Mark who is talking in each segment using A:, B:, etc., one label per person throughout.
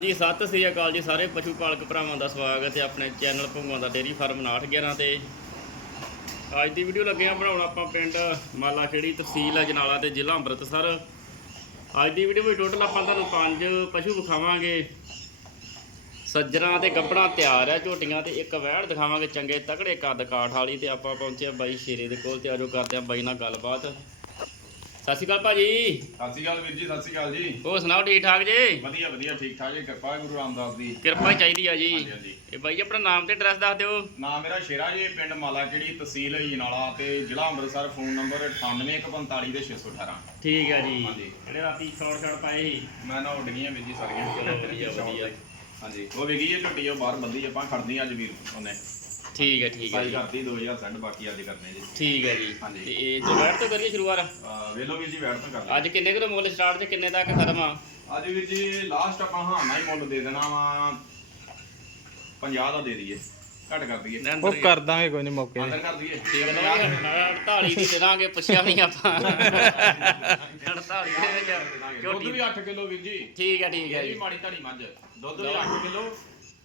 A: ਜੀ, ਸਤਿ ਸ੍ਰੀ ਅਕਾਲ ਜੀ ਸਾਰੇ ਪਸ਼ੂ ਪਾਲਕ ਭਰਾਵਾਂ ਦਾ ਸਵਾਗਤ ਹੈ ਆਪਣੇ ਚੈਨਲ ਭੰਗਵਾਂ ਦਾ ਡੇਰੀ ਫਾਰਮ 911 ਤੇ। ਅੱਜ ਦੀ ਵੀਡੀਓ ਲੱਗੇ ਆ ਬਣਾਉਣ ਆਪਾਂ ਪਿੰਡ ਮਾਲਾ ਖੇੜੀ ਤਹਿਸੀਲ ਅਜਨਾਲਾ ਤੇ ਜ਼ਿਲ੍ਹਾ ਅੰਮ੍ਰਿਤਸਰ। ਅੱਜ ਦੀ ਵੀਡੀਓ ਵਿੱਚ ਟੋਟਲ ਆਪਾਂ ਤੁਹਾਨੂੰ ਪੰਜ ਪਸ਼ੂ ਵਿਖਾਵਾਂਗੇ। ਸੱਜਰਾਂ ਤੇ ਗੱਬੜਾਂ ਤਿਆਰ ਆ ਝੋਟੀਆਂ ਤੇ ਇੱਕ ਵਹਿੜ ਦਿਖਾਵਾਂਗੇ, ਚੰਗੇ ਤਕੜੇ ਕੱਦ ਕਾਠ ਵਾਲੀ ਤੇ ਆਪਾਂ ਪਹੁੰਚੇ ਬਾਈ ਸ਼ੇਰੇ ਦੇ ਕੋਲ ਤੇ ਆਜੋ ਕਰਦੇ ਆ ਬਾਈ ਨਾਲ ਗੱਲਬਾਤ। ਸਤਿ ਸ਼੍ਰੀ ਅਕਾਲ ਭਾਜੀ।
B: ਸਤਿ ਸ਼੍ਰੀ ਅਕਾਲ ਵੀਰ ਜੀ ਸਤਿ ਸ਼੍ਰੀ ਅਕਾਲ ਜੀ।
A: ਹੋਰ ਸੁਣਾਓ ਠੀਕ ਠਾਕ ਜੀ?
B: ਵਧੀਆ ਵਧੀਆ ਠੀਕ ਠਾਕ ਜੀ ਕਿਰਪਾ ਹੈ ਗੁਰੂ ਰਾਮਦਾਸ ਦੀ।
A: ਕਿਰਪਾ ਚਾਹੀਦੀ ਆ ਜੀ।
B: ਹਾਂਜੀ ਹਾਂਜੀ।
A: ਇਹ ਬਾਈ ਆਪਣਾ ਨਾਮ ਤੇ ਐਡਰੈਸ ਦੱਸ ਦਿਓ।
B: ਨਾਮ ਮੇਰਾ ਸ਼ੇਰਾ ਜੀ ਪਿੰਡ ਮਾਲਾਕਿੜੀ ਤਹਿਸੀਲ ਅਜਨਾਲਾ ਤੇ ਜ਼ਿਲ੍ਹਾ ਅੰਮ੍ਰਿਤਸਰ ਫੋਨ ਨੰਬਰ 9815 ਦੇ 618
A: ਠੀਕ ਹੈ ਜੀ।
B: ਹਾਂਜੀ।
A: ਜਿਹੜੇ ਰਾਤੀ ਸ਼ਾਰਟ ਸ਼ਾਰਟ ਪਾਏ ਸੀ?
B: ਮੈਂ ਨਾ ਉੱਡ ਗਈਆਂ ਵੀਰ ਜੀ ਸਾਰੀਆਂ
A: ਚਲੋ ਵਧੀਆ, ਵਧੀਆ।
B: ਹਾਂਜੀ। ਉਹ ਵਿਗੀ ਹੈ ਝੁੱਟੀ ਉਹ ਬਾਹਰ ਬੱਦੀ ਆਪਾਂ ਖੜਦੀ ਅੱਜ ਵੀਰ ਉਹਨੇ।
A: ਠੀਕ ਹੈ ਠੀਕ ਹੈ
B: ਸਾਈ
A: ਜੀ।
B: ਕਰਤੀ 2000 ਸੈਂਡ ਬਾਕੀ ਅੱਜ ਕਰਨੇ ਜੀ।
A: ਠੀਕ ਹੈ ਜੀ।
B: ਹਾਂਜੀ।
A: ਤੇ ਇਹ ਦੁਪਹਿਰ ਤੋਂ ਕਰੀਏ ਸ਼ੁਰੂਆਤ?
B: ਅਹ ਵੇਲੋ ਵੀਰ ਜੀ ਵੈਟ ਤੋਂ ਕਰ
A: ਅੱਜ ਕਿੰਨੇ ਕਿਲੋ ਮੁੱਲ ਸਟਾਰਟ ਤੇ ਕਿੰਨੇ ਤੱਕ ਖਤਮ ਆ?
B: ਅੱਜ ਵੀਰ ਜੀ ਲਾਸਟ ਆਪਾਂ ਹਾਂ ਨਾ ਹੀ ਮੁੱਲ ਦੇ ਦੇਣਾ ਵਾ। 50 ਦਾ ਦੇ ਦਈਏ। ਘੱਟ ਕਰ ਦਈਏ।
C: ਉਹ ਕਰ ਦਾਂਗੇ ਕੋਈ ਨਹੀਂ ਮੌਕੇ
B: ਅੰਦਰ
C: ਤੇ
B: ਕਰ ਦਈਏ।
A: ਠੀਕ ਹੈ ਨਾ 48 ਦੀ ਦੇ ਦਾਂਗੇ ਪੁੱਛਿਆ ਨਹੀਂ ਆਪਾਂ। 48 ਦੇ ਵਿੱਚ
B: ਦੁੱਧ
A: ਝੋਟੀ
B: ਵੀ 8 ਕਿਲੋ ਵੀਰ ਜੀ।
A: ਠੀਕ ਹੈ ਠੀਕ ਹੈ
B: ਇਹ ਵੀ
A: ਜੀ
B: ਮਾੜੀ ਧਾੜੀ ਮੱਝ। ਦੁੱਧ ਵੀ 8 ਕਿਲੋ।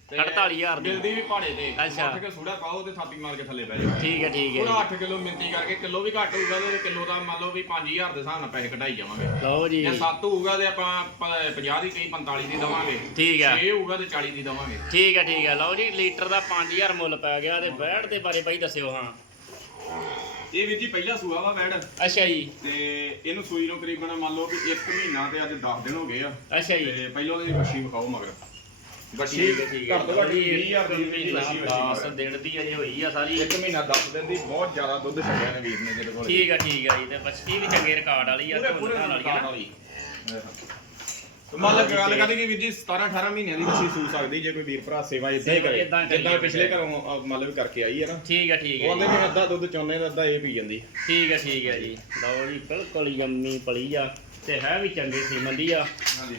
A: 48,000 ਦੀ।
B: ਮਿਲਦੀ ਵੀ ਪਹਾੜੇ ਤੇ।
A: ਅੱਛਾ।
B: ਉੱਠ ਕੇ ਸੂੜਾ ਪਾਓ ਤੇ ਥਾਪੀ ਮਾਰ ਕੇ ਥੱਲੇ ਬਹਿ ਜਾਓ।
A: ਠੀਕ ਹੈ ਠੀਕ ਹੈ।
B: ਪੂਰਾ
A: ਜੀ
B: 8 ਕਿਲੋ ਮਿੰਤੀ ਕਰਕੇ ਕਿਲੋ ਵੀ ਘੱਟ ਹੋਊਗਾ ਤੇ ਕਿਲੋ ਦਾ ਮੰਨ ਲਓ ਵੀ 5000 ਦੇ ਹਿਸਾਬ ਨਾਲ ਪੈਸੇ ਕਢਾਈ ਜਾਵਾਂਗੇ।
A: ਲਓ ਜੀ।
B: ਜੇ 7 ਹੋਊਗਾ ਤੇ ਆਪਾਂ ਪ- 50 ਦੀ ਕਈ 45 ਦੀ ਦਵਾਂਗੇ।
A: ਠੀਕ ਹੈ।
B: 6 ਹੋਊਗਾ ਤੇ 40 ਦੀ ਦਵਾਂਗੇ।
A: ਠੀਕ ਹੈ ਠੀਕ ਹੈ। ਲਓ ਜੀ ਲੀਟਰ ਦਾ 5000 ਮੁੱਲ ਪੈ ਗਿਆ ਤੇ ਬੈੜ ਦੇ ਬਾਰੇ ਬਾਈ ਦੱਸਿਓ ਹਾਂ।
B: ਇਹ ਵੀਰ ਜੀ ਪਹਿਲਾ ਸੂਆ ਵਾ ਵੈੜ
A: ਅੱਛਾ ਜੀ।
B: ਤੇ ਇਹਨੂੰ ਸੂਈ ਨੂੰ ਕਰੀਬਨ ਮੰਨ ਲਓ ਵੀ 1 ਮਹੀਨਾ ਤੇ ਅੱਜ 10 ਦਿਨ ਹੋ ਗਏ ਆ।
A: ਅੱਛਾ ਜੀ।
B: ਤੇ ਪਹਿਲਾਂ ਉਹਦੀ ਵੱਛੀ ਵਿਖਾਓ ਮਗਰ। ਵੱਛੀ
A: ਠੀਕ ਹੈ ਠੀਕ ਹੈ।
B: ਘੱਟ ਤੋਂ ਘੱਟ 20000 ਦੀ ਜਿਹੜੀ ਵੱਛੀ ਵੱਛੀ
A: 10
B: ਮਗਰ।
A: ਦਿਨ ਦੀ ਅਜੇ ਹੋਈ ਆ ਸਾਰੀ।
B: ਇੱਕ ਮਹੀਨਾ 10 ਦਿਨ ਦੀ ਬਹੁਤ ਜ਼ਿਆਦਾ ਦੁੱਧ ਛੱਡਿਆ ਨੇ ਵੀਰ ਨੇ ਜਿਹਦੇ ਕੋਲ।
A: ਠੀਕ ਆ ਠੀਕ ਆ ਜੀ ਤੇ ਬੱਚੀ ਵੀ ਚੰਗੇ ਰਿਕਾਰਡ ਵਾਲੀ ਆ
B: ਪੂਰੇ
A: ਝੋਨਾ
B: ਪੂਰੇ
A: ਵਾਲੀ ਆ
B: ਰਿਕਾਰਡ
A: ਨਾ।
B: ਵਾਲੀ। ਤੇ ਮੰਨ ਲਓ ਗੱਲ ਕਰੀ ਕਿ ਵੀਰ ਜੀ 17 18 ਮਹੀਨਿਆਂ ਦੀ ਵੱਛੀ ਸੂ ਸਕਦੀ ਜੇ ਕੋਈ ਵੀਰ ਭਰਾ ਸੇਵਾ ਇਦਾਂ ਹੀ ਕਰੇ
A: ਏਦਾਂ ਕਰੀਏ
B: ਜਿੱਦਾਂ ਪਿਛਲੇ ਘਰੋਂ ਅਹ, ਮੰਨ ਲਓ ਵੀ ਕਰਕੇ ਆਈ ਹੈ ਨਾ।
A: ਠੀਕ ਆ ਠੀਕ
B: ਉਹ
A: ਆ
B: ਆਂਦੇ
A: ਜੀ।
B: ਨੇ ਅੱਧਾ ਦੁੱਧ ਚੋਨੇ ਦਾ ਅੱਧਾ ਇਹ ਪੀ ਜਾਂਦੀ।
A: ਠੀਕ ਆ ਠੀਕ ਆ ਜੀ। ਲਓ ਜੀ ਬਿਲਕੁਲ ਯੰਮੀ ਪਲੀ ਆ ਤੇ ਹੈ ਵੀ ਚੰਗੇ ਸੀਮਨ ਦੀ ਆ।
B: ਹਾਂਜੀ।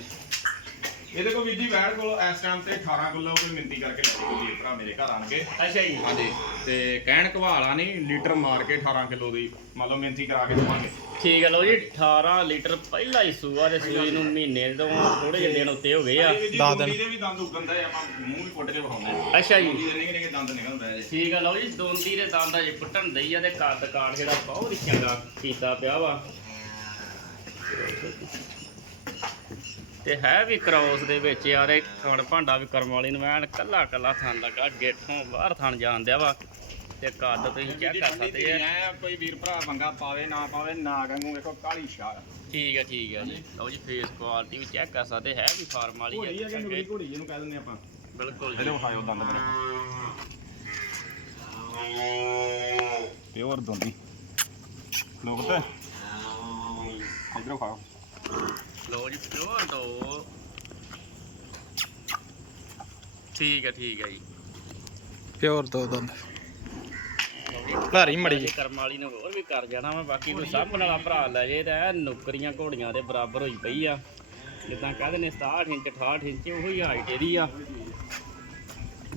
B: ਇਹਦੇ ਕੋਲ ਵੀਰ ਜੀ ਵੈੜ ਕੋਲ ਇਸ ਟਾਈਮ ਤੇ 18 ਕਿਲੋ ਕੋਈ ਮਿੰਤੀ ਕਰਕੇ ਲੈ ਕੋਈ ਵੀਰ ਭਰਾ ਮੇਰੇ ਘਰ ਆਣ ਕੇ।
A: ਅੱਛਾ ਜੀ।
B: ਹਾਂਜੀ ਤੇ ਕਹਿਣ ਘਵਾਲਾ ਨਹੀਂ ਲੀਟਰ ਮਾਰ ਕੇ 18 ਕਿਲੋ ਦੀ ਮੰਨ ਲਓ ਮਿੰਤੀ ਕਰਾ ਕੇ ਦਵਾਂਗੇ।
A: ਠੀਕ ਆ ਲਓ ਜੀ 18 ਲੀਟਰ ਪਹਿਲਾ ਹੀ ਸੂਆ ਦੇ ਸੂਈ ਨੂੰ ਮਹੀਨੇ ਤੋਂ ਥੋੜੇ ਜਿਹੇ ਦਿਨ ਉੱਤੇ ਹੋ ਗਏ ਆ।
C: ਦਸ ਦਿਨ।
B: ਦੇ ਵੀ ਦੰਦ ਉੱਗਣ ਦਾ ਆਪਾਂ ਮੂੰਹ ਵੀ ਕੁੱਟ ਕੇ ਵਿਖਾਉਂਦੇ ਆ।
A: ਅੱਛਾ ਜੀ।
B: ਦੋਂਦੀ ਦੇ ਨਿੱਕੇ ਨਿੱਕੇ ਦੰਦ ਨਿਕਲਦਾ ਹੈ
A: ਠੀਕ ਆ ਲਓ ਜੀ ਦੋਂਦੀ ਦੇ ਦੰਦਾਂ ਜੇ ਪੁੱਟਣ ਦਈ ਆ ਤੇ ਕੱਦ ਕਾਠ ਜਿਹੜਾ ਬਹੁਤ ਹੀ ਚੰਗਾ ਕੀਤਾ ਪਿਆ ਵਾ। ਤੇ ਹੈ ਵੀ ਕ੍ਰੋਸ ਦੇ ਵਿੱਚ ਯਾਰ ਇਹ ਖਣ ਭਾਂਡਾ ਵੀ ਕਰਮ ਵਾਲੀ ਨੂੰ ਐਨ ਕੱਲਾ ਕੱਲਾ ਥਣ ਲੱਗਾ ਗੇਠੋਂ ਬਾਹਰ ਥਣ ਜਾਂਦਿਆ ਵਾ। ਤੇ ਕੱਦ ਤੁਸੀਂ ਚੈੱਕ ਕਰ ਸਕਦੇ ਆ।
B: ਆ ਕੋਈ ਵੀਰ ਭਰਾ ਮੰਗਾ ਪਾਵੇ ਨਾ ਪਾਵੇ ਨਾ ਗੰਗੂ ਵੇਖੋ ਕਾਲੀ ਸ਼ਾਹ
A: ਠੀਕ ਹੈ ਠੀਕ ਹੈ ਜੀ। ਲਓ ਜੀ ਫੇਸ ਕੁਆਲਿਟੀ ਵੀ ਚੈੱਕ ਕਰ ਸਕਦੇ ਹੈ ਵੀ ਫਾਰਮ ਵਾਲੀ
B: ਘੋੜੀ ਆ
A: ਹੈ
B: ਕਿ ਮੁਰਗੀ ਘੋੜੀ ਜਿਹਨੂੰ ਕਹਿ ਦਿੰਦੇ ਆਪਾਂ।
A: ਬਿਲਕੁਲ ਜੀ।
B: ਵਿਖਾਇਓ ਦੰਦ ਬਣੇ ਪਿਓਰ ਦੋਂਦੀ। ਲੋਕ ਤੇ ਇਧਰੋਂ ਖਾਓ।
A: ਜੀ ਪਿਓਰ ਦੋ ਠੀਕ ਹੈ ਠੀਕ ਹੈ ਜੀ।
C: ਪਿਓਰ ਦੋ ਦੰਦ। ਧਾਰੀ ਮੜੀ
A: ਜੇ। ਕਰਮ ਵਾਲੀ ਨੇ ਹੋਰ ਵੀ ਕਰ ਜਾਣਾ ਵਾ ਬਾਕੀ ਕੋਈ ਸਾਂਭਣ ਵਾਲਾ ਭਰਾ ਲੈ ਜੇ ਤਾਂ ਨੌਕਰੀਆਂ ਘੋੜੀਆਂ ਦੇ ਬਰਾਬਰ ਹੋਈ ਪਈ ਆ। ਜਿੱਦਾਂ ਕਹਿੰਦੇ ਨੇ 67 ਇੰਚ 68 ਇੰਚ ਉਹੀ ਹਾਈਟ ਇਹਦੀ ਆ।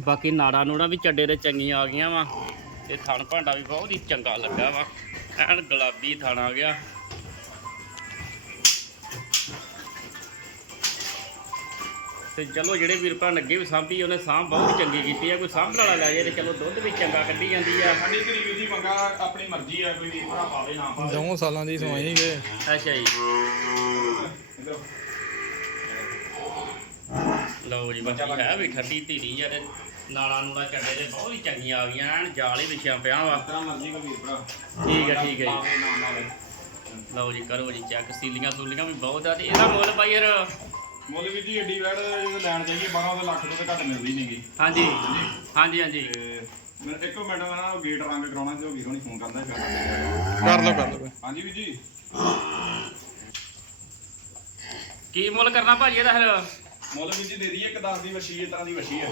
A: ਬਾਕੀ ਨਾੜਾ ਨੂੜਾ ਵੀ ਚੱਡੇ ਦੇ ਚੰਗੀਆਂ ਆ ਗਈਆਂ ਵਾ। ਤੇ ਥਣ ਭਾਂਡਾ ਵੀ ਬਹੁਤ ਹੀ ਚੰਗਾ ਲੱਗਾ ਵਾ। ਐਨ ਗੁਲਾਬੀ ਥਣ ਆ ਗਿਆ। ਤੇ ਚਲੋ ਜਿਹੜੇ ਵੀਰ ਭਰਾ ਅੱਗੇ ਵੀ ਸਾਂਭੀ ਉਹਨੇ ਸਾਂਭ ਬਹੁਤ ਚੰਗੀ ਕੀਤੀ ਆ ਕੋਈ ਸਾਂਭਣ ਵਾਲਾ ਲੈ ਜੇ ਤੇ ਚਲੋ ਦੁੱਧ ਵੀ ਚੰਗਾ ਕੱਢੀ ਜਾਂਦੀ ਆ।
B: ਸਾਡੀ ਤਰੀਕ ਦੀ ਮੰਗਾ ਆਪਣੀ ਮਰਜ਼ੀ ਆ ਕੋਈ ਵੀਰ ਭਰਾ ਪਾਵੇ ਨਾ ਪਾਵੇ।
C: ਦੋ ਸਾਲਾਂ ਦੀ ਸਵਾਈ ਗਏ
A: ਅੱਛਾ ਜੀ। ਲਓ ਜੀ ਬਾਕੀ ਹੈ ਵੀ ਠੱਡੀ ਧੀਰੀ ਆ ਤੇ ਨਾਲਾਂ ਨੂੜਾ ਚੱਡੇ ਦੇ ਬਹੁਤ ਹੀ ਚੰਗੀਆਂ ਆ ਗਈਆਂ ਐਨ ਜਾਲ ਹੀ ਵਿਛਿਆ ਪਿਆ ਵਾ।
B: ਤਰ੍ਹਾਂ ਮਰਜ਼ੀ ਕੋਈ ਵੀਰ ਭਰਾ
A: ਠੀਕ ਹੈ ਠੀਕ ਹੈ ਜੀ।
B: ਨਾ
A: ਲਓ ਜੀ ਕਰੋ ਜੀ ਚੈੱਕ ਸੀਲੀਆਂ ਸੂਲੀਆਂ ਵੀ ਬਹੁਤ ਆ ਤੇ ਇਹਦਾ ਮੁੱਲ ਯਾਰ
B: ਮੁੱਲ ਵੀ ਜੀ ਏਡੀ ਵੈੜ ਜਦੋਂ ਲੈਣ ਜਾਈਏ 12 ਉਹਦੇ ਲੱਖ ਤੋਂ ਤੇ ਘੱਟ ਮਿਲਦੀ ਨਹੀਂਗੀ
A: ਹਾਂਜੀ। ਹਾਂਜੀ ਹਾਂਜੀ।
B: ਤੇ ਮੈਨੂੰ ਇੱਕੋ ਮਿੰਟ ਦਾ ਨਾ ਉਹ ਗੇਟ ਰੰਗ ਕਰਾਉਣਾ ਜੋ ਵੀਰ ਹੋਣੀ ਫੋਨ ਕਰਦਾ ਫਿਰ
C: ਕਰ ਲਓ ਕਰ ਲਓ।
B: ਹਾਂਜੀ ਵੀਰ ਜੀ।
A: ਕੀ ਮੁੱਲ ਕਰਨਾ ਭਾਜੀ ਇਹਦਾ ਫਿਰ?
B: ਮੁੱਲ ਵੀਰ ਜੀ ਦੇ ਦਈਏ ਇੱਕ 10 ਦੀ ਵਛੀ ਇਸ ਤਰ੍ਹਾਂ ਦੀ ਵਛੀ ਹੈ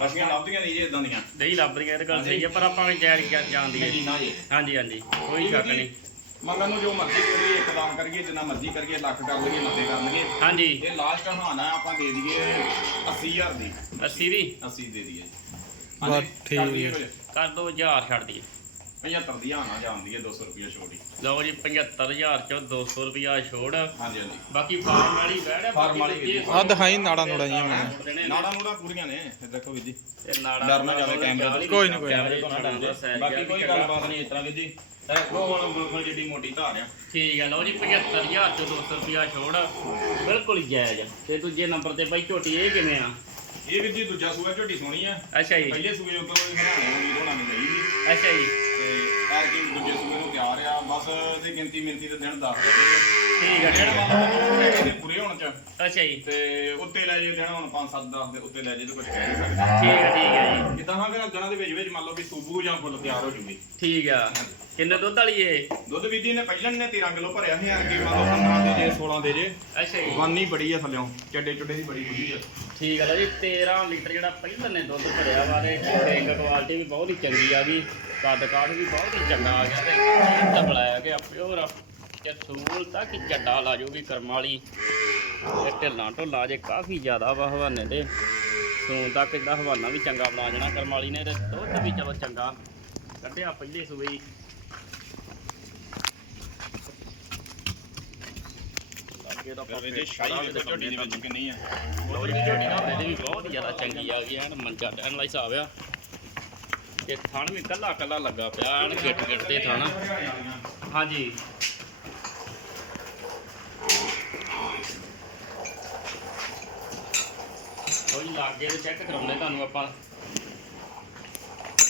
B: ਵਛੀਆਂ ਲੱਭਦੀਆਂ ਨਹੀਂ ਜੀ ਇਦਾਂ ਦੀਆਂ।
A: ਨਹੀਂ ਲੱਭ ਰਹੀ ਇਹ ਤਾਂ ਗੱਲ ਸਹੀ ਆ ਪਰ ਆਪਾਂ ਵੀ ਜਾਇਜ਼ ਕਰ ਜਾਂਦੀ ਹੈ
B: ਨਹੀਂ ਨਾ ਜੀ।
A: ਹਾਂਜੀ ਹਾਂਜੀ। ਕੋਈ ਸ਼ੱਕ ਨਹੀਂ।
B: ਮੰਗਣ ਨੂੰ ਜੋ ਮਰਜ਼ੀ ਕਰੀਏ ਇੱਕ ਦਾਮ ਕਰੀਏ ਜਿੰਨਾ ਮਰਜ਼ੀ ਕਰੀਏ ਲੱਖ ਕਰ ਲਈਏ 90 ਕਰ ਲਈਏ।
A: ਹਾਂਜੀ।
B: ਇਹ ਲਾਸਟ ਹਾਨਾ ਆਪਾਂ ਦੇ ਦਈਏ 80000 ਦੀ।
A: 80 ਦੀ?
B: 80 ਦੇ ਦਈਏ।
C: ਬਸ ਠੀਕ
B: ਕਰ ਦਈਏ
C: ਹੈ।
B: ਕੁਝ?
A: ਕਰ ਦੋ 1000 ਛੱਡ ਦਈਏ।
B: 75 ਦੀ ਹਾਨਾ ਜਾਂਦੀ ਹੈ 200 ਰੁਪਏ ਛੋਟੀ।
A: ਲਓ ਜੀ 75000 ਚੋਂ 200 ਰੁਪਿਆ ਛੋੜ।
B: ਹਾਂਜੀ ਹਾਂਜੀ।
A: ਬਾਕੀ ਫਾਰਮ ਵਾਲੀ ਬੈੜ ਹੈ
B: ਫਾਰਮ ਵਾਲੀ ਵੀ।
C: ਆ ਦਿਖਾਈ ਨਾੜਾ ਨੂੜਾ ਜੀਆਂ ਮੈਨੂੰ।
B: ਨਾੜਾ ਨੂੜਾ ਪੂਰੀਆਂ ਨੇ ਇਹ ਦੇਖੋ ਵੀਰ ਜੀ।
A: ਤੇ ਨਾੜਾ
B: ਡਰ ਨਾ ਜਾਵੇ ਕੈਮਰੇ ਤੋਂ।
C: ਕੋਈ ਨੀ, ਕੋਈ।
B: ਕੈਮਰੇ ਤੋਂ ਨਾ ਡਰਦੇ ਬਾਕੀ ਕੋਈ ਗੱਲਬਾਤ ਨਹੀਂ ਇਸ ਤਰ੍ਹਾਂ ਵੀਰ ਜੀ। ਇਹ ਉਹ ਹੁਣ ਬਿਲਕੁਲ ਜਿੱਡੀ ਮੋਟੀ ਧਾਰ ਆ।
A: ਠੀਕ ਹੈ ਲਓ ਜੀ 75000 ਚੋਂ 200 ਰੁਪਿਆ ਛੋੜ। ਬਿਲਕੁਲ ਜਾਇਜ਼ ਆ। ਤੇ ਦੂਜੇ ਨੰਬਰ ਤੇ ਬਾਈ ਝੋਟੀ ਇਹ ਕਿਵੇਂ ਆ?
B: ਇਹ ਵੀਰ ਜੀ ਦੂਜਾ ਸੂਆ ਝੋਟੀ ਸੋਹਣੀ ਆ।
A: ਅੱਛਾ ਜੀ।
B: ਪਹਿਲੇ ਸੂਏ ਉੱਪਰ ਹਰਿਆਣੇ ਨੂੰ ਵੀਰੋਂ ਨਾਲ ਲਈ ਸੀ
A: ਅੱਛਾ ਜੀ।
B: ਤੇ ਕੀ ਦੂਜੇ ਸੂਏ ਨੂੰ ਤਿਆਰ ਆ ਬਸ ਇਹਦੀ ਗਿਣਤੀ ਮਿੰਤੀ ਦੇ ਦਿਨ ਦੱਸ ਰਹੇ
A: ਠੀਕ ਹੈ
B: ਡੇਢ ਮੰਨ ਲਓ ਇਹਦੇ ਪੂਰੇ ਹੋਣ ਚ।
A: ਅੱਛਾ ਜੀ।
B: ਤੇ ਉੱਤੇ ਲੈ ਜੇ ਦੇਣਾ ਹੁਣ 5 7 10 ਦੇ ਉੱਤੇ ਲੈ ਜੇ ਤੇ ਕੁਝ ਕਹਿ ਨਹੀਂ ਸਕਦੇ।
A: ਠੀਕ ਹੈ ਠੀਕ ਹੈ ਜੀ।
B: ਜਿੱਦਾਂ ਹਾਂ ਕਿ ਦਿਨਾਂ ਦੇ ਵਿੱਚ ਵਿੱਚ ਮੰਨ ਲਓ ਵੀ ਸੂਬੂ ਜਾਂ ਫੁੱਲ ਤਿਆਰ ਹੋ ਜੂਗੀ।
A: ਠੀਕ ਆ। ਕਿੰਨੇ ਦੁੱਧ ਵਾਲੀ ਏ
B: ਦੁੱਧ ਵੀਦੀ ਨੇ ਪਹਿਲਾਂ ਨੇ 13 ਕਿਲੋ ਭਰਿਆ ਸੀ ਕੀ ਮੰਨ ਲਓ 15 ਦੇ ਜੇ 16 ਦੇ ਜੇ।
A: ਅੱਛਾ ਜੀ।
B: ਵਾਨੀ ਬੜੀ ਆ ਥੱਲਿਓਂ ਚੱਡੇ ਚੁੱਡੇ ਦੀ ਬੜੀ ਬੁੱਢੀ ਆ।
A: ਠੀਕ ਲਓ ਜੀ 13 ਲੀਟਰ ਜਿਹੜਾ ਪਹਿਲਾਂ ਨੇ ਦੁੱਧ ਭਰਿਆ ਵਾ ਤੇ ਸਿੰਗ ਕੁਆਲਿਟੀ ਵੀ ਬਹੁਤ ਹੀ ਚੰਗੀ ਆ ਗਈ ਕੱਦ ਕਾਠ ਵੀ ਬਹੁਤ ਹੀ ਚੰਗਾ ਆ ਗਿਆ ਤੇ ਤਬਲਾ ਆ ਗਿਆ ਪਿਓਰ। ਤੇ ਸੂਲ ਤੱਕ ਹੀ ਚੱਡਾ ਲਾ ਜੂਗੀ ਕਰਮ ਵਾਲੀ। ਤੇ ਢਿੱਲਾਂ ਢੋਲਾ ਜੇ ਕਾਫੀ ਜ਼ਿਆਦਾ ਵਾ ਹਵਾਨੇ ਦੇ। ਸੂਨ ਤੱਕ ਇਹਦਾ ਹਵਾਨਾ ਵੀ ਚੰਗਾ ਬਣਾ ਜਾਣਾ ਕਰਮ ਵਾਲੀ ਨੇ ਤੇ ਦੁੱਧ ਵੀ ਚਲੋ ਚੰਗਾ। ਕੱਢਿਆ ਪਹਿਲੇ ਤਾਂ
B: ਤੇ
A: ਵੀ ਬਹੁਤ ਜ਼ਿਆਦਾ ਚੰਗੀ ਆ ਗਈ ਐਨ ਮੰਜਾ ਡੈਣ ਵਾਲਾ ਹਿਸਾਬ ਆ। ਤੇ ਥਣ ਵੀ ਕੱਲਾ ਕੱਲਾ ਲੱਗਾ ਪਿਆ ਐਨ ਗਿੱਟ ਗਿੱਟ ਤੇ ਥਣ। ਹਾਂਜੀ। ਕੋਈ ਲਾਗੇ ਤੇ ਚੈੱਕ ਕਰਾਉਂਦੇ ਤੁਹਾਨੂੰ ਆਪਾਂ।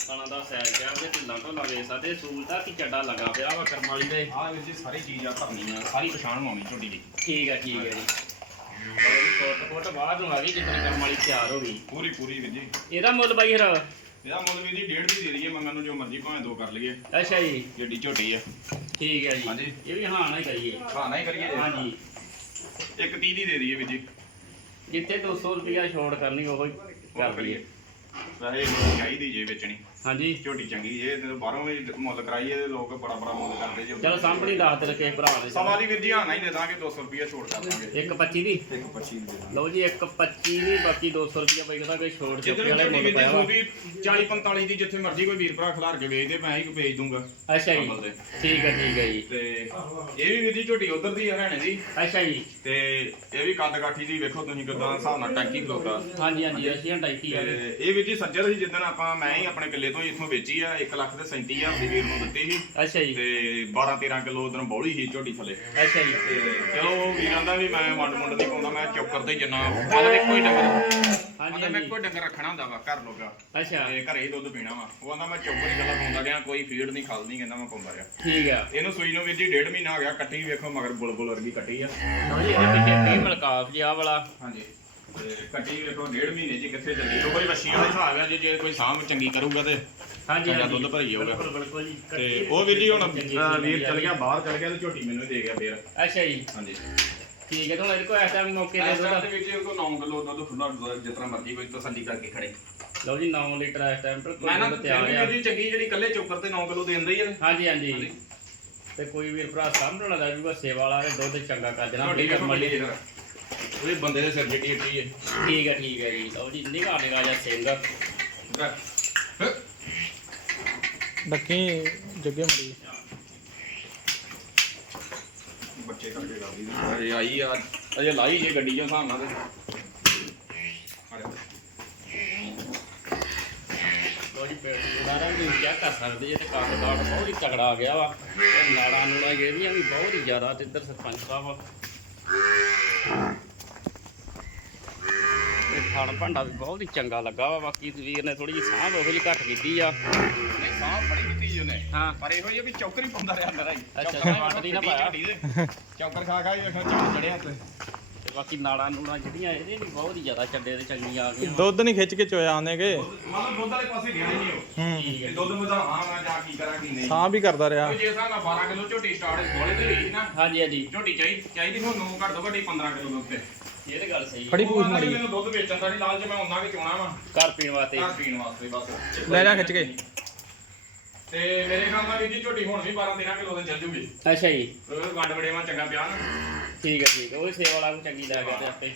A: ਤਣਾ ਦਾ ਸੈਲ ਕਿਆ ਉਹਦੇ ਢਿੱਲਾਂ ਤੋਂ ਲਵੇ ਸਾਡੇ ਸੂਲ ਦਾ ਕੀ ਚੱਡਾ ਲੱਗਾ ਪਿਆ ਵਾ ਕਰਮ ਵਾਲੀ ਦੇ।
B: ਆਹ ਵੀਰ ਜੀ ਸਾਰੀ ਚੀਜ਼ ਆ ਭਰਨੀ ਆ ਸਾਰੀ ਪਛਾਣ ਬਣਾਉਣੀ ਝੋਟੀ ਦੀ।
A: ਠੀਕ ਹੈ ਠੀਕ ਹੈ ਜੀ ਫੁੱਟ ਫੁੱਟ ਬਾਅਦ ਨੂੰ ਆ ਗਈ ਜਿੱਦਣ ਕਰਮ ਵਾਲੀ ਤਿਆਰ ਹੋ ਗਈ।
B: ਪੂਰੀ ਪੂਰੀ ਵੀਰ ਜੀ।
A: ਇਹਦਾ ਮੁੱਲ ਬਾਈ ਫਿਰ
B: ਇਹਦਾ ਮੁੱਲ ਵੀਰ ਜੀ ਡੇਢ ਦੀ ਦੇ ਦਈਏ ਮੈਂ ਮੈਨੂੰ ਜੋ ਮਰਜ਼ੀ ਭਾਵੇਂ ਦੋ ਕਰ ਲਈਏ।
A: ਅੱਛਾ ਜੀ।
B: ਜਿੱਡੀ ਝੋਟੀ ਆ।
A: ਠੀਕ ਹੈ ਜੀ।
B: ਹਾਂਜੀ।
A: ਇਹ ਵੀ ਹਾਂ ਨਾ ਹੀ ਕਰੀਏ।
B: ਹਾਂ ਨਹੀਂ ਕਰੀਏ। ਜੀ
A: ਹਾਂਜੀ।
B: ਇੱਕ 30 ਦੀ ਦੇ ਦਈਏ ਵੀਰ ਜੀ।
A: ਜਿੱਥੇ 200 ਰੁਪਿਆ ਛੋੜ ਕਰਨੀ ਉਹ ਹੀ
B: ਉਹ
A: ਕਰ
B: ਕਰੀਏ।
A: ਲਈਏ
B: ਵੈਸੇ ਚਾਹੀਦੀ ਜੇ ਵੇਚਣੀ।
A: ਹਾਂਜੀ।
B: ਝੋਟੀ ਚੰਗੀ ਜੇ ਤੇ ਬਾਹਰੋਂ ਵੀ ਮੁੱਲ ਕਰਾਈਏ ਤੇ ਲੋਕ ਬੜਾ ਬੜਾ ਮੁੱਲ ਕਰਦੇ ਜੇ।
A: ਚਲੋ ਸਾਹਮਣੇ ਦੱਸ ਦੇ ਕਿਸੇ ਭਰਾ ਦੇ
B: ਦੀ ਵੀਰ ਜੀ ਹਾਂ ਨਹੀਂ ਦੇ ਦਾਂਗੇ 200 ਰੁਪਏ ਛੋੜ ਕਰ ਦਾਂਗੇ।
A: ਇੱਕ 25 ਦੀ?
B: ਇੱਕ 25 ਦੀ
A: ਲਓ ਜੀ ਇੱਕ 25 ਦੀ ਬਾਕੀ 200 ਰੁਪਿਆ ਬਾਈ ਕਹਿੰਦਾ ਕੋਈ ਛੋੜ ਚੁੱਕੇ ਵਾਲੇ ਮੁੱਲ
B: ਵੀਰ
A: ਪਾਇਆ ਵਾ।
B: ਜੀ 40 45 ਦੀ ਜਿੱਥੇ ਮਰਜ਼ੀ ਕੋਈ ਵੀਰ ਭਰਾ ਖਿਲਾਰ ਕੇ ਵੇਚਦੇ ਮੈਂ ਹੀ ਭੇਜ ਦੂੰਗਾ।
A: ਅੱਛਾ ਜੀ। ਠੀਕ ਹੈ ਠੀਕ ਹੈ ਜੀ।
B: ਤੇ ਇਹ ਵੀ ਵੀਰ ਜੀ ਝੋਟੀ ਉਧਰ ਦੀ ਹਰਿਆਣੇ ਦੀ।
A: ਅੱਛਾ ਜੀ।
B: ਤੇ ਇਹ ਵੀ ਕੱਦ ਕਾਠੀ ਦੀ ਵੇਖੋ ਤੁਸੀਂ ਕਿਦਾਂ ਹਿਸਾਬ ਨਾਲ ਟੈਂਕੀ ਖਲੋਤਾ।
A: ਹਾਂਜੀ ਹਾਂਜੀ ਆ
B: ਤੇ ਇਹ ਵੀਰ ਜੀ ਸੱਜਰ ਸੀ ਜਿੱਦਣ ਆਪਾਂ ਮੈਂ ਹੀ ਆਪਣੇ ਕਿੱਲੇ ਤੋਂ ਹੀ ਇੱਥੋਂ ਵੇਚੀ ਆ 1 ਲੱਖ ਤੇ 37000 ਦੀ ਵੀਰ ਨੂੰ ਦਿੱਤੀ ਸੀ।
A: ਅੱਛਾ ਜੀ।
B: ਤੇ 12 13 ਕਿਲੋ ਉਧਰ ਬੌਲੀ ਸੀ ਝੋਟੀ ਥੱਲੇ।
A: ਅੱਛਾ ਜੀ।
B: ਤੇ ਚਲੋ ਵੀਰਾਂ ਦਾ ਵੀ ਮੈਂ ਵੰਡ ਮੁੰਡ ਨਹੀਂ ਪਾਉਂਦਾ ਮੈਂ ਚੁੱਪ ਕਰਦੇ ਜਨਾ। ਮਤਲਬ ਇੱਕੋ ਹੀ ਡੰਗਰ
A: ਹਾਂਜੀ
B: ਮੈਂ
A: ਹਾਂਜੀ
B: ਇੱਕੋ ਹੀ ਡੰਗਰ ਰੱਖਣਾ ਹੁੰਦਾ ਵਾ ਘਰ ਲੋਗਾ
A: ਅੱਛਾ।
B: ਤੇ ਘਰੇ ਹੀ ਦੁੱਧ ਪੀਣਾ ਵਾ। ਉਹ ਆਂਦਾ ਮੈਂ ਚੁੱਪ ਨਹੀਂ ਗੱਲਾਂ ਪਾਉਂਦਾ ਗਿਆ ਕੋਈ ਫੀਡ ਨਹੀਂ ਖਲ ਨਹੀਂ ਕਹਿੰਦਾ ਮੈਂ ਪਾਉਂਦਾ ਰਿਹਾ।
A: ਠੀਕ ਆ।
B: ਇਹਨੂੰ ਸੂਈ ਨੂੰ ਵੀਰ ਜੀ ਡੇਢ ਮਹੀਨਾ ਹੋ ਗਿਆ ਕੱਟੀ ਵੇਖੋ ਮਗਰ ਬੁਲਬੁਲ ਵਰਗੀ ਕੱਟੀ ਆ।
A: ਲਓ ਜੀ ਇਹਦੇ ਪਿੱਛੇ ਫੀਮੇਲ ਕਾਫ ਜੀ ਆ ਵਾਲਾ।
B: ਹਾਂਜੀ। ਤੇ ਕੱਟੀ ਵੇਖੋ ਡੇਢ ਮਹੀਨੇ ਚ ਕਿੱਥੇ ਚੱਲੀ। ਉਹ ਕੋਈ ਵੱਛੀ ਵਾਲਾ ਹਿਸਾਬ ਆ ਜੇ ਜੇ ਕੋਈ ਸਾਂਭ ਚੰਗੀ ਕਰੂਗਾ ਤੇ
A: ਹਾਂਜੀ
B: ਚੰਗਾ
A: ਹਾਂਜੀ।
B: ਦੁੱਧ ਭਰੀ ਜਾਊਗਾ।
A: ਬਿਲਕੁਲ ਬਿਲਕੁਲ ਜੀ।
B: ਤੇ ਉਹ ਵੀਰ ਜੀ ਹੁਣ
A: ਚੰਗੀ
B: ਅਹ,
A: ਚੀਜ਼
B: ਵੀਰ
A: ਆ
B: ਚਲ ਗਿਆ ਬਾਹਰ ਚਲ ਗਿਆ ਤੇ ਝੋਟੀ ਮੈਨੂੰ ਦੇ ਗਿਆ ਫੇਰ।
A: ਅੱਛਾ ਜੀ।
B: ਹਾਂਜੀ।
A: ਠੀਕ ਹੈ ਤਾਂ ਹੁਣ ਇਹਦੇ ਕੋਲ ਇਸ ਟਾਈਮ ਮੌਕੇ
B: ਇਸ
A: ਦੇ
B: ਟਾਈਮ
A: ਦੁੱਧ
B: ਦੇ ਵਿੱਚ ਕੋ 9 ਕਿਲੋ ਦੁੱਧ ਖੁੱਲਾ ਜਿਸ ਤਰ੍ਹਾਂ ਮਰਜ਼ੀ ਕੋਈ ਤਸੱਲੀ ਕਰਕੇ ਖੜੇ।
A: ਲਓ ਜੀ 9 ਲੀਟਰ ਇਸ ਟਾਈਮ ਪਰ
B: ਮੈਂ ਨਾ
A: ਦੁੱਧ ਤਿਆਰ ਆ।
B: ਵੀਰ ਜੀ ਚੰਗੀ ਜਿਹੜੀ ਕੱਲੇ ਚੋਕਰ ਤੇ 9 ਕਿਲੋ ਦੇ ਦਿੰਦੇ ਹੀ ਆ।
A: ਹਾਂਜੀ ਹਾਂਜੀ।
B: ਹਾਂਜੀ।
A: ਤੇ ਕੋਈ ਵੀਰ ਭਰਾ ਸਾਹਮਣੇ ਲੱਗਾ ਜੂਗਾ ਸੇਵਾ ਵਾਲਾ ਤੇ ਦੁੱਧ ਚੰਗਾ ਕਰ ਦੇਣਾ
B: ਝੋਟੀ
A: ਠੀਕ
B: ਵੇਖੋ
A: ਹੈ
B: ਮੱਲੀ ਉਹਦੇ ਬੰਦੇ ਦੇ ਸਿਰ ਜਿੱਟੀ ਜਿੱਟੀ ਹੈ।
A: ਠੀਕ ਹੈ ਠੀਕ ਹੈ ਜੀ। ਲਓ ਜੀ ਨਿਗਾਹ ਨਿਗਾਹ ਜਾਂ ਸਿੰਘ
C: ਡੱਕੀ ਜੱਗੇ ਮੜੀ।
B: ਬੱਚੇ ਕਰਕੇ ਆਈ ਆ। ਅਜੇ ਲਾਈ ਜੇ ਗੱਡੀ ਜੋ ਹਿਸਾਬ ਨਾਲ ਤੇ।
A: ਲਓ ਜੀ ਪੇਟ ਦੁਬਾਰਾ ਵੀ ਚੈੱਕ ਕਰ ਸਕਦੇ ਜੇ ਤੇ ਕਾਫੀ ਕਾਟ ਬਹੁਤ ਹੀ ਤਗੜਾ ਆ ਗਿਆ ਵਾ। ਤੇ ਨਾੜਾਂ ਨੂੜਾਂ ਜਿਹੜੀਆਂ ਵੀ ਬਹੁਤ ਹੀ ਜ਼ਿਆਦਾ ਤੇ ਇੱਧਰ ਸਰਪੰਚ ਸਾਹਿਬ ਖਾਣ ਭਾਂਡਾ ਵੀ ਬਹੁਤ ਹੀ ਚੰਗਾ ਲੱਗਾ ਵਾ ਬਾਕੀ ਵੀਰ ਨੇ ਥੋੜੀ ਜਿਹੀ ਸਾਂਭ ਉਹੋ ਜਿਹੀ ਘੱਟ ਕੀਤੀ ਆ।
B: ਨਹੀਂ ਸਾਹ ਬੜੀ ਕੀਤੀ ਜੀ ਉਹਨੇ।
A: ਹਾਂ।
B: ਪਰ ਇਹੋ ਜਿਹੀ ਵੀ ਚੌਕਰ ਹੀ ਪਾਉਂਦਾ ਰਿਹਾ ਅੰਦਰ ਆਈ
A: ਅੱਛਾ,
B: ਚੌਕਰ
A: ਸਾਹ ਵੱਢਦੀ ਨਾ ਪਾਇਆ।
B: ਚੌਕਰ ਖਾ ਖਾ ਹੀ ਵੇਖੋ ਚੌਕ ਚੜਿਆ ਤੇ
A: ਤੇ ਬਾਕੀ ਨਾੜਾਂ ਨੂੜਾਂ ਜਿਹੜੀਆਂ ਇਹਦੇ ਵੀ ਬਹੁਤ ਹੀ ਜ਼ਿਆਦਾ ਚੱਡੇ ਤੇ ਚੰਗੀਆਂ ਆ ਗਈਆਂ।
C: ਦੁੱਧ ਨਹੀਂ ਖਿੱਚ ਕੇ ਚੋਇਆ ਆਉਂਦੇਗੇ
B: ਮਤਲਬ ਦੁੱਧ ਵਾਲੇ ਪਾਸੇ ਗਿਆ ਹੀ ਨਹੀਂ ਉਹ।
C: ਹੂੰ।
A: ਠੀਕ
B: ਤੇ
A: ਹੈ
B: ਦੁੱਧ ਵਧਾਵਾਂ ਮੈਂ ਜਾਂ ਕੀ ਕਰਾਂ ਕੀ ਨਹੀਂ।
C: ਸਾਹ ਵੀ ਕਰਦਾ ਰਿਹਾ।
B: ਕੋਈ ਜੇ ਹਿਸਾਬ ਨਾਲ 12 ਕਿਲੋ ਝੋਟੀ ਸਟਾਰਟ ਗੋਲੇ ਤੇ ਹੋਈ ਸੀ ਨਾ।
A: ਹਾਂਜੀ ਹਾਂਜੀ।
B: ਝੋਟੀ ਚਾਹੀਦੀ ਚਾਹੀਦੀ ਤੁਹਾਨੂੰ ਘੱਟ ਤੋਂ ਘੱਟ ਹੀ 15 ਕਿਲੋ ਦੁੱਧ ਤੇ।
A: ਇਹ ਤੇ ਗੱਲ ਸਹੀ ਹੈ
C: ਫੜੀ ਪੂਛ ਮੜੀ
B: ਮੈਨੂੰ ਦੁੱਧ ਵੇਚਣ ਦਾ ਨਹੀਂ ਲਾਲਚ ਮੈਂ ਉਹਨਾਂ ਕੇ ਚੋਣਾ ਵਾ।
A: ਘਰ ਪੀਣ ਵਾਸਤੇ।
B: ਘਰ ਪੀਣ ਵਾਸਤੇ ਬਸ।
C: ਲੈ ਜਾ ਖਿੱਚ ਕੇ।
B: ਤੇ ਮੇਰੇ ਖਿਆਲ ਨਾਲ ਵੀ ਜੀ ਝੋਟੀ ਹੁਣ ਵੀ 12 13 ਕਿਲੋ ਦੇ ਚੱਲ ਜੂਗੀ।
A: ਅੱਛਾ ਜੀ।
B: ਉਹ ਗੰਡ ਬੜੇਵਾ ਚੰਗਾ ਪਿਆ
A: ਠੀਕ ਹੈ ਠੀਕ ਹੈ ਉਹ ਸੇਵਾ ਵਾਲਾ ਨੂੰ ਚੰਗੀ ਲੱਗ ਗਿਆ ਤੇ ਆਪੇ।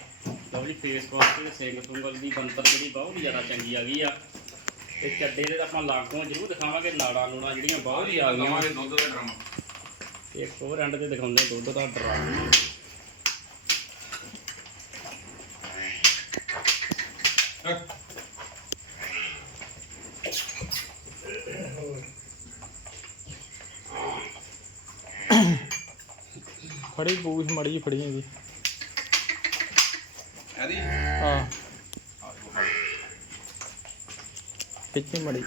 A: ਜੀ ਫੇਸ ਵਾਸ਼ ਤੇ ਸਿੰਘ ਸੁੰਗਲ ਦੀ ਬੰਤਰ ਜਿਹੜੀ ਬਹੁਤ ਹੀ ਜ਼ਿਆਦਾ ਚੰਗੀ ਆ ਗਈ ਆ। ਤੇ ਚੱਡੇ ਦੇ ਤਾਂ ਆਪਾਂ ਲਾਗੋਂ ਜ਼ਰੂਰ ਦਿਖਾਵਾਂਗੇ ਨਾੜਾਂ ਨੂੜਾਂ ਜਿਹੜੀਆਂ ਬਹੁਤ ਹੀ ਆ ਗਈਆਂ।
B: ਦੁੱਧ ਦਾ ਡਰਮ।
A: ਇੱਕ ਹੋਰ ਐਂਡ ਤੇ ਦਿਖਾਉਂਦੇ ਦੁੱਧ ਦਾ ਡਰਮ।
C: ਫੜੀ ਪੂਛ ਮੜੀ ਫੜੀ ਇਹਦੀ
B: ਇਹਦੀ?
C: ਹਾਂ। ਪਿੱਛੇ ਮੜੀ।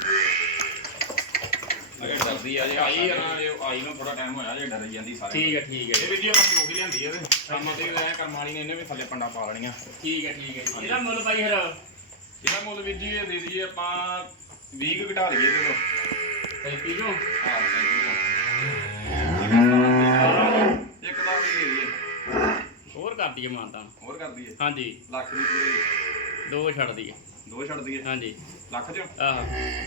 B: ਅਗੇ ਡਰਦੀ ਆ ਜੇ ਆਈ ਆ ਨਾ ਜੇ ਆਈ ਨੂੰ ਥੋੜਾ ਟਾਈਮ ਹੋਇਆ ਜੇ ਡਰ ਜਾਂਦੀ ਸਾਰੇ
A: ਠੀਕ ਹੈ ਠੀਕ
B: ਇਹ ਵੀਡੀਓ ਆਪਾਂ ਲੋਕ ਲਿਆਂਦੀ ਆ ਤੇ ਸ਼ਾਮਾਂ ਤੇ ਐ ਨੇ
A: ਮੁੱਲ ਭਾਈ
B: ਆਪਾਂ ਦਈਏ
A: ਹੋਰ ਕਰ ਦਈਏ ਮਾਨਤਾ
B: ਹੋਰ ਕਰ ਦਈਏ
A: ਹਾਂਜੀ।
B: ਲੱਖ ਦੀ ਪੂਰੀ।
A: ਦੋ ਛੱਡ ਦਈਏ
B: ਦੋ ਛੱਡ ਦਈਏ
A: ਹਾਂਜੀ।
B: ਲੱਖ ਚ?
A: ਆਹ।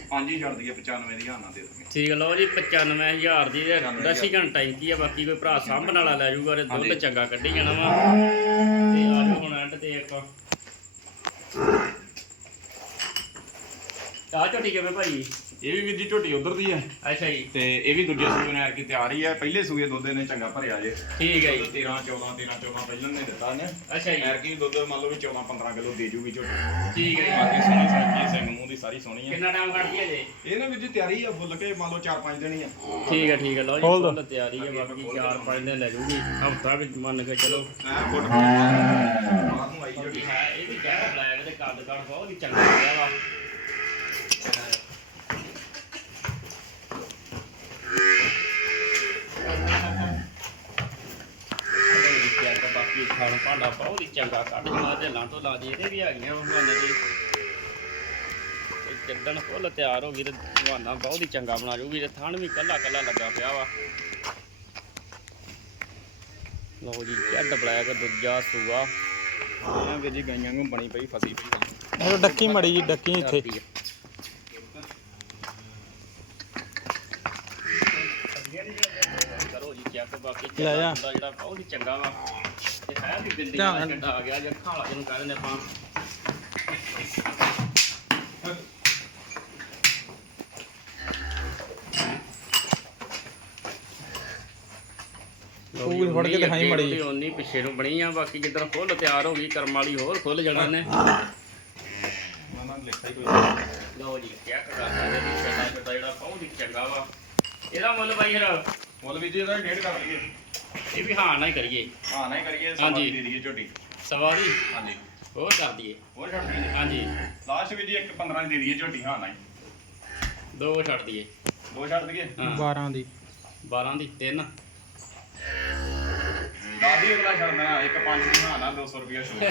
B: ਪੰਜ ਹੀ ਛੱਡ ਦਈਏ 95 ਦੀ ਹਾਨਾ ਦੇ ਦਾਂਗੇ
A: ਠੀਕ ਹੈ, ਲਓ ਜੀ 95000 ਦੀ
B: 95,000
A: ਦਸੀ ਘੰਟਾ ਟੈਂਕੀ ਆ ਬਾਕੀ ਕੋਈ ਭਰਾ ਸਾਂਭਣ ਵਾਲਾ ਲੈ ਜਾਊਗਾ ਤੇ ਦੁੱਧ। ਚੰਗਾ ਕੱਢੀ ਜਾਣਾ ਵਾ। ਤੇ ਆ ਜਾਓ ਹੁਣ ਐਂਡ ਤੇ ਆਪਾਂ। ਆ ਝੋਟੀ ਕਿਵੇਂ ਭਾਈ
B: ਇਹ ਵੀ ਵੀਰ ਜੀ ਝੋਟੀ ਉਧਰ ਦੀ ਹੈ
A: ਅੱਛਾ ਜੀ।
B: ਤੇ ਇਹ ਵੀ ਦੂਜੇ ਸੂਏ ਨੇ ਐਰਕੀ ਤਿਆਰ ਹੀ ਹੈ ਪਹਿਲੇ ਸੂਏ ਦੁੱਧ ਨੇ ਚੰਗਾ ਭਰਿਆ ਜੇ।
A: ਠੀਕ ਹੈ ਜੀ।
B: 13 14 13 14 ਪਹਿਲਾਂ ਨੇ ਦਿੱਤਾ ਨੇ
A: ਅੱਛਾ ਜੀ।
B: ਐਰਕੀ ਦੁੱਧ ਮੰਨ ਲਓ ਵੀ 14 15 ਕਿਲੋ ਦੇ ਜੂਗੀ ਝੋਟੀ।
A: ਠੀਕ ਹੈ ਜੀ।
B: ਬਾਕੀ ਸੋਹਣੀ ਸਾਜੀ ਸਿੰਘ ਮੂੰਹ ਦੀ ਸਾਰੀ ਸੋਹਣੀ ਹੈ
A: ਕਿੰਨਾ ਟਾਈਮ ਕੱਢਦੀ ਹੈ ਜੀ?
B: ਇਹ ਨਾ ਵੀਰ ਜੀ ਤਿਆਰੀ ਆ ਫੁੱਲ ਕੇ ਮੰਨ ਲਓ 4-5 ਦਿਨ ਹੀ ਆ।
A: ਠੀਕ ਹੈ ਠੀਕ ਹੈ ਲਓ ਜੀ। ਫੁੱਲ ਤਿਆਰੀ ਹੈ ਬਾਕੀ 4-5 ਦਿਨ ਲੈ ਜੂਗੀ। ਹਫਤਾ ਵੀ ਮੰਨ ਕੇ ਚਲੋ।
B: ਫੁੱਟ ਬਾਹਰ ਨੂੰ ਆਈ ਝੋਟੀ।
A: ਹੈ ਬਾਕੀ ਖਾਣ ਭਾਂਡਾ ਬਹੁਤ ਹੀ ਚੰਗਾ ਕੱਢ ਜਣਾ ਤੇ ਲਾਂ ਤੋਂ ਲਾ ਦੀ ਇਹਦੇ ਵੀ ਹੈਗੀਆਂ ਬਹਾਨੇ ਦੀ। ਤੇ ਚੱਦਣ ਫੁੱਲ ਤਿਆਰ ਹੋ ਗਈ ਤੇ ਬਹਾਨਾ ਬਹੁਤ ਹੀ ਚੰਗਾ ਬਣਾ ਜੂਗੀ ਤੇ ਥਣ ਵੀ ਕੱਲਾ ਕੱਲਾ ਲੱਗਾ ਪਿਆ ਵਾ। ਲਓ ਜੀ ਜੈਡ ਬਲੈਕ ਦੂਜਾ ਸੂਆ।
B: ਇਹ ਵੀਰ ਜੀ ਗਾਈਆਂ ਨੂੰ ਬਣੀ ਪਈ ਫਸੀ ਪਈ।
C: ਇਹ ਡੱਕੀ ਮੜੀ ਜੀ ਡੱਕੀ ਇੱਥੇ।
A: ਆ। ਕਰੋ ਜੀ ਚੈੱਕ ਬਾਕੀ
C: ਲੈ ਜਾ।
A: ਦਾ ਜਿਹੜਾ ਬਹੁਤ ਹੀ ਚੰਗਾ ਵਾ। ਤੇ ਹੈ ਵੀ ਬਿੰਦੀ
C: ਧਿਆਨ
A: ਵਾਲਾ
C: ਨਾਲ।
A: ਛੱਡਾ ਆ ਗਿਆ ਜੇ ਖਾਲਾ ਜਿਹਨੂੰ ਕਹਿੰਦੇ ਨੇ ਆਪਾਂ। ਲਓ ਜੀ,
C: ਪੂਰੀ ਫੜ ਕੇ
A: ਉਨੀ
C: ਦਿਖਾਈ
A: ਅੱਗੇ
C: ਮਾੜੀ
A: ਉਹਦੀ
C: ਜਿਹੀ।
A: ਉਨੀ ਪਿੱਛੇ ਨੂੰ ਬਣੀ ਆ ਬਾਕੀ ਜਿੱਦਾਂ ਫੁੱਲ ਤਿਆਰ ਹੋ ਗਈ ਕਰਮ ਵਾਲੀ ਹੋਰ ਖੁੱਲ ਜਾਣਾ ਨੇ ਲਓ ਜੀ ਚੈੱਕ ਕਰ ਸਕਦੇ ਜੀ ਛੱਡਾ ਛੱਡਾ ਜਿਹੜਾ ਹੀ ਚੰਗਾ ਵਾ। ਇਹਦਾ ਮੁੱਲ ਬਾਈ ਹਰ
B: ਮੁੱਲ ਵੀਰ ਜੀ ਇਹਦਾ ਡੇਢ ਕਰ ਲਈਏ।
A: ਇਹ ਵੀ ਹਾਂ ਨਾ ਹੀ ਕਰੀਏ।
B: ਹਾਂ ਨਹੀਂ ਕਰੀਏ
A: ਹਾਂਜੀ।
B: ਸਮਾਂ ਦੇ ਦਈਏ ਝੋਟੀ।
A: ਸਵਾ ਦੀ?
B: ਹਾਂਜੀ।
A: ਹੋਰ ਕਰ ਦਈਏ।
B: ਹੋਰ ਛੱਡ ਦਈਏ।
A: ਹਾਂਜੀ।
B: ਲਾਸਟ ਵੀਰ ਜੀ ਇੱਕ 15 ਦੀ ਦੇ ਦਈਏ ਝੋਟੀ ਹਾਂ ਨਹੀਂ
A: ਦੋ ਛੱਡ ਦਈਏ।
B: ਦੋ ਛੱਡ ਦਈਏ?
A: ਹਾਂ।
C: 12 ਦੀ।
A: 12 ਦੀ 3
B: ਦਸ ਹੀ ਅਗਲਾ ਛੱਡ ਦੇਣਾ? ਇੱਕ ਪੰਜ ਦੀ ਹਾਂ ਨਾ 200 ਰੁਪਿਆ ਛੋੜ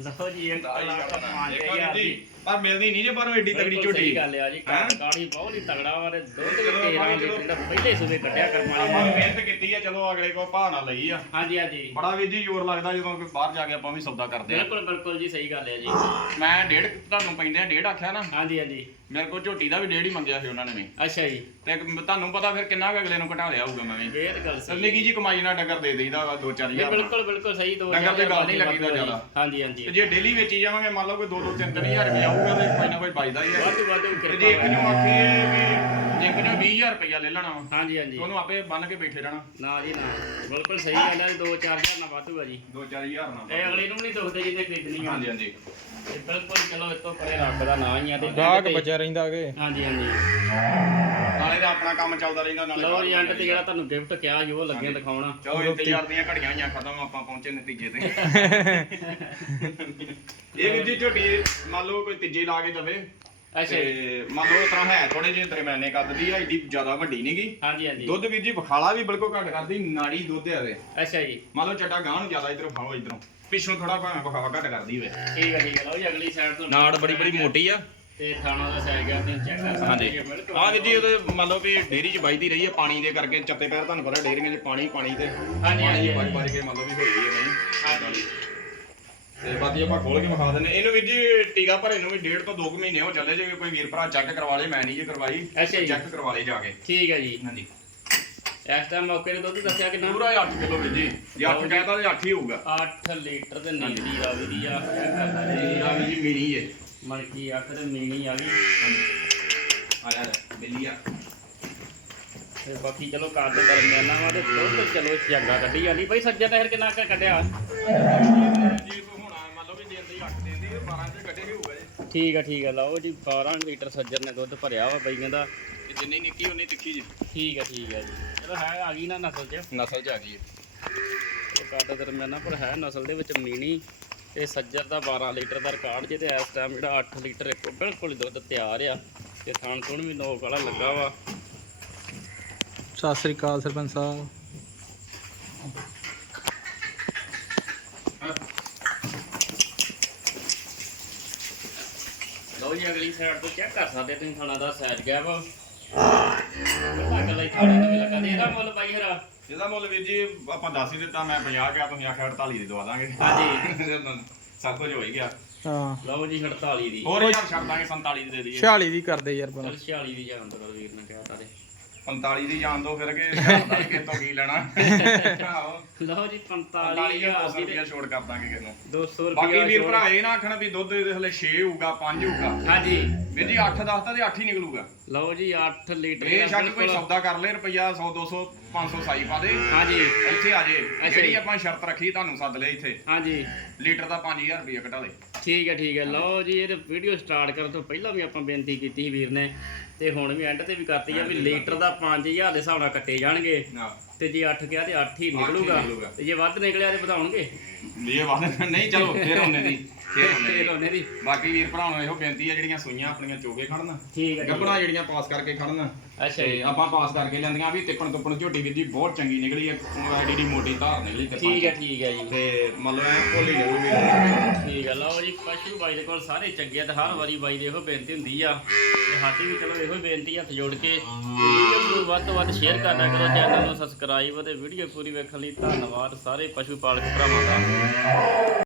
A: ਲਓ ਜੀ ਇੱਕ ਲੱਖ ਪੰਜ
B: ਇੱਕ
A: ਹਜ਼ਾਰ ਦੀ
B: ਪਰ ਮਿਲਦੀ ਨਹੀਂ ਜੇ ਬਾਹਰੋਂ ਐਡੀ ਤਗੜੀ
A: ਬਿਲਕੁਲ
B: ਝੋਟੀ।
A: ਸਹੀ ਗੱਲ ਆ ਜੀ
B: ਹੈਂ?
A: ਕਾੜੀ ਬਹੁਤ ਹੀ ਤਗੜਾ ਵਾ ਤੇ ਦੁੱਧ ਵੀ
B: ਚਲੋ
A: 13
B: ਆਪਾਂ
A: ਲੀਟਰ ਦਾ ਪਹਿਲੇ ਸੂਬੇ ਕੱਢਿਆ
B: ਆਪਾਂ ਮਿਹਨਤ ਕੀਤੀ ਆ ਚਲੋ ਅਗਲੇ ਕੋ ਭਾਅ ਨਾਲ ਲਈ ਆ।
A: ਹਾਂਜੀ ਹਾਂਜੀ।
B: ਬੜਾ ਵੀਰ ਜੀ ਜ਼ੋਰ ਲੱਗਦਾ ਜਦੋਂ ਕੋਈ ਬਾਹਰ ਜਾ ਕੇ ਆਪਾਂ ਵੀ ਸੌਦਾ ਕਰਦੇ ਆ।
A: ਬਿਲਕੁਲ ਬਿਲਕੁਲ ਜੀ ਸਹੀ ਗੱਲ ਹੈ ਜੀ।
B: ਮੈਂ ਡੇਢ ਤੁਹਾਨੂੰ ਪੈਂਦੇ ਆ ਡੇਢ ਆਖਿਆ ਨਾ।
A: ਹਾਂਜੀ ਹਾਂਜੀ।
B: ਮੇਰੇ ਕੋਲ ਝੋਟੀ ਦਾ ਵੀ ਡੇਢ ਹੀ ਮੰਗਿਆ ਸੀ ਉਹਨਾਂ ਨੇ ਵੀ।
A: ਅੱਛਾ ਜੀ।
B: ਤੇ ਇੱਕ ਤੁਹਾਨੂੰ ਪਤਾ ਫਿਰ ਕਿੰਨਾ ਕੁ ਅਗਲੇ ਨੂੰ ਘਟਾ ਲਿਆ ਹੋਊਗਾ ਮੈਂ ਵੀ।
A: ਇਹ ਤਾਂ ਗੱਲ
B: ਤੇ
A: ਸਹੀ
B: ਨਿੱਕੀ ਜੀ। ਕਮਾਈ ਨਾਲ ਡੰਗਰ ਦੇ ਦੇਈਦਾ ਵਾ 2-4
A: ਇਹ
B: ਹਜ਼ਾਰ
A: ਬਿਲਕੁਲ ਬਿਲਕੁਲ ਸਹੀ ਦੋ
B: ਡੰਗਰ ਦੀ
A: ਹਜ਼ਾਰ
B: ਗੱਲ ਨਹੀਂ ਲੱਗੀਦਾ
A: ਆ।
B: ਜ਼ਿਆਦਾ।
A: ਹਾਂਜੀ ਹਾਂਜੀ।
B: ਤੇ ਜੇ ਡੇਲੀ ਵੇਚੀ ਜਾਵਾਂਗੇ ਮੰਨ ਲਓ ਕੋਈ 2-2 3-3000 ਰੁਪਏ ਆਊਗਾ ਤੇ ਕੋਈ ਨਾ ਕੋਈ ਬਚਦਾ ਹੀ ਹੈ।
A: ਵਾਧੂ ਵਾਧੂ
B: ਤੇ
A: ਕਿਰਪਾ
B: ਜੇ ਇੱਕ ਨੂੰ ਆਖੀਏ ਵੀ ਜੇ ਇੱਕ ਨੂੰ 20000 ਰੁਪਇਆ ਲੈ ਲੈਣਾ ਵਾ
A: ਹਾਂਜੀ ਹਾਂਜੀ।
B: ਤੇ ਉਹਨੂੰ ਆਪੇ ਬੰਨ ਕੇ ਬੈਠੇ ਰਹਿਣਾ।
A: ਨਾ ਜੀ ਨਾ। ਬਿਲਕੁਲ ਸਹੀ ਗੱਲ ਹੈ 2-4000 ਨਾਲ ਵਾਧੂ ਆ ਜੀ।
B: 2-4000 ਨਾਲ
A: ਤੇ ਅਗਲੇ ਨੂੰ ਵੀ ਨਹੀਂ ਦੁਖਦੇ ਜਿਹਨੇ ਖਰੀਦਣੀ ਆ।
B: ਹਾਂਜੀ ਹਾਂਜੀ।
A: ਤੇ ਬਿਲਕੁਲ ਚਲੋ ਇਸ ਤੋਂ ਪਰੇ ਰੱਬ ਦਾ ਨਾਂ ਹੀ ਆ ਤੇ
C: ਗਾਹਕ
A: ਤੇ-
C: ਬਚਿਆ ਰਹਿੰਦਾ ਅਗੇ।
A: ਹਾਂਜੀ ਹਾਂਜੀ।
B: ਨਾਲੇ ਦਾ ਆਪਣਾ ਕੰਮ ਚੱਲਦਾ ਰਹਿੰਦਾ ਨਾਲੇ
A: ਲਓ ਜੀ ਐਂਡ ਤੇ ਜਿਹੜਾ ਤੁਹਾਨੂੰ ਗਿਫਟ ਕਿਹਾ ਜੀ ਉਹ। ਦਿਖਾਉਣਾ।
B: ਚਲੋ ਇੰਤਜ਼ਾਰ ਦੀਆਂ ਘੜੀਆਂ ਹੋਈਆਂ ਖਤਮ ਆਪਾਂ ਪਹੁੰਚੇ ਨਤੀਜੇ ਤੇ। ਇਹ ਵੀ ਜੀ ਝੋਟੀ ਮੰਨ ਲਓ ਕੋਈ ਤੀਜੇ ਲਾ ਕੇ ਦਵੇ
A: ਅੱਛਾ
B: ਮੰਨ ਲਓ ਇਸ ਤਰ੍ਹਾਂ ਹੈ ਥੋੜੇ ਜਿਹੇ ਦਰਮਿਆਨੇ ਕੱਦ ਦੀ ਆ ਏਡੀ ਜ਼ਿਆਦਾ ਵੱਡੀ ਨਹੀਂਗੀ
A: ਹਾਂਜੀ ਹਾਂਜੀ।
B: ਦੁੱਧ ਵੀਰ ਜੀ ਬਖਾਲਾ ਵੀ ਬਿਲਕੁਲ ਘੱਟ ਕਰਦੀ ਨਾੜੀ ਦੁੱਧ ਆ ਦੇ
A: ਅੱਛਾ ਜੀ।
B: ਮੰਨ ਲਓ ਚੱਡਾ ਗਾਂ ਨੂੰ ਜ਼ਿਆਦਾ ਇਧਰੋਂ ਫਾਲੋ ਇਧਰੋਂ। ਪਿੱਛੋਂ ਥੋੜਾ ਭਾਵੇਂ ਬਖਾਵਾ ਘੱਟ ਕਰਦੀ ਹੋਵੇ
A: ਠੀਕ ਹੈ ਠੀਕ ਹੈ ਲਓ ਜੀ ਅਗਲੀ ਸਾਈਡ ਤੋਂ
B: ਨਾੜ ਬੜੀ ਬੜੀ ਮੋਟੀ ਆ।
A: ਤੇ ਥਾਣਾ ਦਾ ਚੈੱਕ ਕਰ
B: ਹਾਂਜੀ।
A: ਜੀ। ਬਿਲਕੁਲ
B: ਆ ਵੀਰ ਜੀ ਉਹਦੇ ਮੰਨ ਲਓ ਵੀ ਡੇਰੀ 'ਚ ਵੱਜਦੀ ਰਹੀ ਹੈ ਪਾਣੀ ਦੇ ਕਰਕੇ ਚੱਤੇ ਪੈਰ ਤੁਹਾਨੂੰ ਪਤਾ ਡੇਰੀਆਂ 'ਚ ਪਾਣੀ ਪਾਣੀ ਤੇ
A: ਹਾਂਜੀ,
B: ਪਾਣੀ
A: ਹਾਂਜੀ।
B: ਵੱਜ ਵੱਜ ਕੇ ਮੰਨ ਲਓ ਵੀ ਹੋਈ ਹੈ ਨਹੀਂ।
A: ਹਾਂਜੀ।
B: ਤੇ ਬਾਕੀ ਆਪਾਂ ਖੋਲ ਕੇ ਵਿਖਾ ਦਿੰਨੇ ਇਹਨੂੰ ਵੀ ਜੀ ਟੀਕਾ ਭਰੇ ਨੂੰ ਵੀ ਡੇਢ ਤੋਂ 2 ਮਹੀਨੇ ਹੋ ਚੱਲੇ ਜੇ ਕੋਈ ਵੀਰ ਭਰਾ ਚੈੱਕ ਕਰਵਾ ਲੇ ਮੈਂ ਨਹੀਂ ਜੇ ਕਰਵਾਈ
A: ਅੱਛਾ ਜੀ।
B: ਚੈੱਕ ਕਰਵਾ ਲੇ ਜਾ ਕੇ।
A: ਠੀਕ ਹੈ ਜੀ।
B: ਹਾਂਜੀ।
A: ਇਸ ਟਾਈਮ ਮੌਕੇ ਤੇ ਦੁੱਧ ਦੱਸਿਆ ਕਿੰਨਾ?
B: ਪੂਰਾ 8 ਕਿਲੋ ਵੀਰ ਜੀ। ਜੇ 8 ਕਹਿੰਦਾ ਤੇ 8 ਹੀ ਹੋਊਗਾ।
A: 8 ਲੀਟਰ ਤੇ ਨੀਂਦੀ ਰਾਵੀ ਦੀ ਆ। ਚੈੱਕ ਕਰਦਾ ਜੀ
B: ਇਹ ਆ ਵੀ ਜੀ ਮੀਣੀ ਹੈ।
A: ਮਲਕੀ ਅੱਖ ਤੇ ਮੀਣੀ ਆ ਗਈ।
B: ਆ ਜਾ ਬਿੱਲੀ ਆ।
A: ਤੇ ਬਾਕੀ ਚਲੋ ਕੱਦ ਦਰਮਿਆਨਾ ਵਾ ਤੇ ਦੁੱਧ ਚਲੋ ਚੰਗਾ ਕੱਢੀ ਜਾਂਦੀ। ਬਈ ਸੱਜਾ ਤਹਿਰ ਕਿੰਨਾ ਕੁ ਕੱਢਿਆ?
B: ਜੀ ਹੁਣ ਮੰਨ ਲਓ ਵੀ ਦਿਨ ਦੀ 8 ਦਿਨ ਦੀ 12 ਚ ਕੱਢੇ ਹੋਊਗਾ ਜੀ
A: ਠੀਕ ਆ ਠੀਕ ਆ। ਲਓ ਜੀ 12 ਲੀਟਰ ਸੱਜਰ ਨੇ ਦੁੱਧ ਭਰਿਆ ਵਾ ਬਈਆਂ ਦਾ।
B: ਤੇ ਜਿੰਨੀ ਨਿੱਕੀ ਉਨੀ ਤਿੱਖੀ ਜੀ।
A: ਠੀਕ ਆ ਠੀਕ ਆ ਜੀ। ਚਲੋ ਹੈ ਆ ਗਈ ਨਾ ਨਸਲ 'ਚ।
B: ਨਸਲ ਚ ਆ ਗਈ।
A: ਉਹ ਕੱਦ ਦਰਮਿਆਨਾ ਪਰ ਹੈ ਨਸਲ ਦੇ ਵਿੱਚ ਮੀਣੀ। ਤੇ ਸੱਜਰ ਦਾ 12 ਲੀਟਰ ਦਾ ਰਿਕਾਰਡ ਜੇ ਤੇ ਇਸ ਟਾਈਮ ਜਿਹੜਾ 8 ਲੀਟਰ ਇੱਕੋ ਬਿਲਕੁਲ ਦੁੱਧ ਤਿਆਰ ਆ ਤੇ ਥਾਣ ਥੁਣ ਵੀ ਨੋਕ ਵਾਲਾ ਲੱਗਾ ਵਾ।
C: ਸਤਿ ਸ੍ਰੀ ਅਕਾਲ ਸਰਪੰਚ ਸਾਹਿਬ।
A: ਲਓ ਜੀ ਅਗਲੀ ਸਾਈਡ ਤੋਂ ਚੈੱਕ ਕਰ ਸਕਦੇ ਤੁਸੀਂ ਥਾਣਾ ਦਾ ਸਾਈਜ਼ ਗੈਪ ਕੱਲਾ ਕੱਲਾ ਹੀ ਥਾਣਾ ਨਵੇਂ ਲੱਗਾ ਤੇ ਇਹਦਾ ਮੁੱਲ ਬਾਈ ਹਰਾ
B: ਇਹਦਾ ਮੁੱਲ ਵੀਰ ਜੀ ਆਪਾਂ ਦੱਸ ਹੀ ਦਿੱਤਾ ਮੈਂ 50 ਕਿਹਾ ਤੁਸੀਂ ਆਖਿਆ 48 ਦੀ ਦਵਾ ਦਾਂਗੇ।
A: ਹਾਂਜੀ।
B: ਸਭ ਕੁਝ ਹੋ ਹੀ ਗਿਆ।
C: ਹਾਂ।
A: ਲਓ ਜੀ 48 ਦੀ।
B: ਹੋਰ ਯਾਰ ਛੱਡ ਦਾਂਗੇ 47 ਦੀ ਦੇ ਦਈਏ।
C: 46 ਦੀ ਕਰਦੇ ਯਾਰ
A: ਚਲ 46 ਦੀ ਜਾਣ ਤੋਂ ਵੀਰ ਨੇ ਕਿਹਾ ਤਾਰੇ
B: 45 ਦੀ ਜਾਣ ਦੋ ਫਿਰ ਕੇ ਹਜ਼ਾਰ ਕਿ ਤੋਂ ਕੀ ਲੈਣਾ। ਆਹੋ।
A: ਲਓ ਜੀ
B: 45
A: 45
B: ਜਾਂ 200
A: ਹਜ਼ਾਰ ਦੀ
B: ਰੁਪਇਆ ਛੋੜ ਕਰ ਦਾਂਗੇ ਕਿਸ ਨੂੰ।
A: 200
B: ਬਾਕੀ
A: ਰੁਪਏ
B: ਵੀਰ ਭਰਾ ਇਹ ਨਾ ਆਖਣ ਵੀ ਦੁੱਧ ਇਹਦੇ ਹਲੇ 6 ਹੋਊਗਾ 5 ਹੋਊਗਾ।
A: ਹਾਂਜੀ।
B: ਵੀਰ ਜੀ 8 10 ਤਾਂ ਤੇ 8 ਹੀ ਨਿਕਲੂਗਾ।
A: ਲਓ ਜੀ 8 ਲੀਟਰ ਦਾ
B: ਸ਼ੱਕ ਕੋਈ
A: ਬਿਲਕੁਲ-
B: ਸੌਦਾ ਕਰ ਲੈ ਰੁਪਈਆ 100 200 500 ਸਾਈ ਪਾ ਦੇ।
A: ਹਾਂਜੀ।
B: ਇੱਥੇ ਆ ਜੇ।
A: ਜੀ।
B: ਜਿਹੜੀ ਆਪਾਂ ਸ਼ਰਤ ਰੱਖੀ ਤੁਹਾਨੂੰ ਸੱਦ ਲਿਆ ਇੱਥੇ।
A: ਹਾਂਜੀ।
B: ਲੀਟਰ ਦਾ 5000 ਰੁਪਇਆ ਘਟਾ ਦੇ
A: ਠੀਕ ਹੈ ਠੀਕ ਹੈ। ਲਓ ਜੀ ਇਹ ਵੀਡੀਓ ਸਟਾਰਟ ਕਰਨ ਤੋਂ ਪਹਿਲਾਂ ਵੀ ਆਪਾਂ ਬੇਨਤੀ ਕੀਤੀ ਸੀ ਵੀਰ ਨੇ। ਤੇ ਹੁਣ ਵੀ ਐਂਡ ਤੇ ਵੀ ਕਰਤੀ ਆ ਵੀ ਲੀਟਰ ਦਾ 5000 ਦੇ ਹਿਸਾਬ ਨਾਲ ਕੱਟੇ ਜਾਣਗੇ।
B: ਨਾ
A: ਤੇ ਜੇ 8 ਗਿਆ ਤੇ 8 ਹੀ ਨਿਕਲੂਗਾ
B: ਨਿਕਲੂਗਾ।
A: ਤੇ ਜੇ ਵੱਧ ਨਿਕਲਿਆ ਤੇ ਵਧਾਉਣਗੇ।
B: ਇਹ ਬਾਤ ਨਹੀਂ ਚਲੋ ਫੇਰ ਉਹਨੇ ਦੀ ਫੇਰ ਉਹਨੇ ਦੀ
A: ਉਹਨੇ ਦੀ
B: ਬਾਕੀ ਵੀਰ ਭਰਾਵਾਂ ਨੂੰ ਇਹੋ ਬੇਨਤੀ ਹੈ ਜਿਹੜੀਆਂ ਸੂਈਆਂ ਆਪਣੀਆਂ ਚੋਗੇ ਖੜਨ।
A: ਠੀਕ ਹੈ ਠੀਕ
B: ਗੱਬੜਾ ਜਿਹੜੀਆਂ ਪਾਸ ਕਰਕੇ ਖੜਨ।
A: ਅੱਛਾ ਜੀ।
B: ਤੇ ਆਪਾਂ ਪਾਸ ਕਰਕੇ ਲੈਂਦੀਆਂ ਵੀ ਤਿੱਪਣ ਤੁੱਪਣ ਝੋਟੀ ਵੀ ਦੀ ਬਹੁਤ ਚੰਗੀ ਨਿਕਲੀ ਹੈ। ਐਡੀ ਦੀ ਮੋਟੀ ਧਾਰ ਨਿਕਲੀ ਤੇ
A: ਠੀਕ ਹੈ ਠੀਕ ਹੈ ਜੀ।
B: ਤੇ ਮਤਲਬ ਐ ਭੋਲੀ ਨਿਕਲੂਗੀ
A: ਠੀਕ ਹੈ ਲਓ ਜੀ ਪਸ਼ੂ ਬਾਈ ਦੇ ਕੋਲ ਸਾਰੇ ਚੰਗੇ ਆ ਤੇ ਹਰ ਵਾਰੀ ਬਾਈ ਦੀ ਇਹੋ ਬੇਨਤੀ ਹੁੰਦੀ ਆ। ਤੇ ਸਾਡੀ ਵੀ ਚਲੋ ਇਹੋ ਬੇਨਤੀ ਹੱਥ ਜੋੜ ਕੇ ਵੀਡੀਓ ਨੂੰ ਵੱਧ ਤੋਂ ਵੱਧ ਸ਼ੇਅਰ ਕਰਨਾ ਕਰੋ ਚੈਨਲ ਨੂੰ ਸਬਸਕ੍ਰਾਈਬ ਅਤੇ ਵੀਡੀਓ ਪੂਰੀ ਵੇਖਣ ਲਈ ਧੰਨਵਾਦ ਸਾਰੇ ਪਸ਼ੂ ਪਾਲਕ ਭਰਾਵਾਂ ਦਾ।